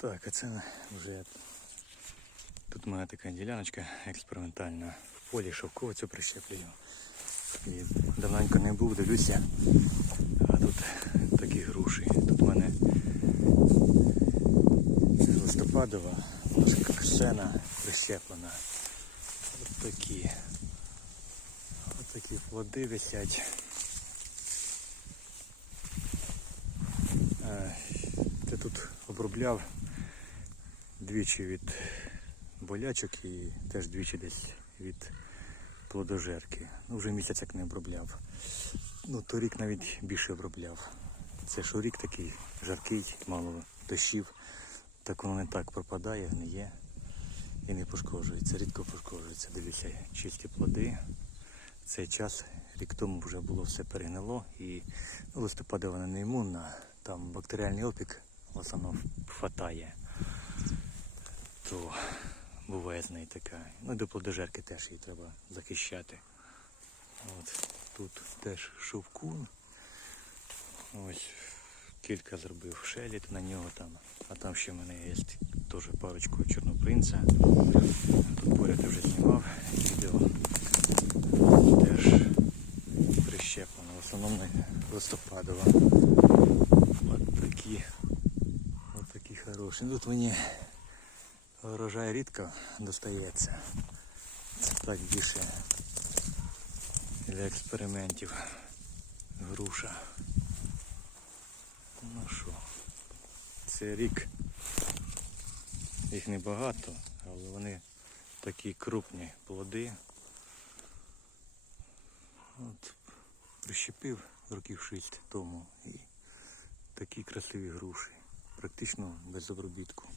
Так, а це вже тут мене така діляночка експериментальна. В полі шовковицю прищеплюю. І давненько не був, дивлюся. А тут такі груші. Тут у мене листопадова, сена прищеплена. Ось такі. Ось такі плоди висять. Е, Це тут обробляв двічі від болячок і теж двічі десь від плодожерки. Ну, вже місяць як не обробляв. Ну, торік навіть більше обробляв. Це що рік такий жаркий, мало дощів. Так воно не так пропадає, гниє і не пошкоджується. Рідко пошкоджується. Дивіться, чисті плоди. Цей час, рік тому вже було все перегнило і ну, листопада вона не імунна. Там бактеріальний опік в основному хватає. То буває з неї така. Ну і до плодожерки теж її треба захищати. От тут теж шовкун. Ось кілька зробив шеліт на нього там. А там ще в мене є теж парочку чорнопринця. Тут поряд вже знімав відео. Теж прищеплено. В основному листопадова. От такі. От такі хороші. Ну, Тут мені урожай рідко достається. Так більше для експериментів. Груша. Ну що, це рік. Їх небагато, але вони такі крупні плоди. От прищепив років 6 тому і такі красиві груші. Практично без обробітку.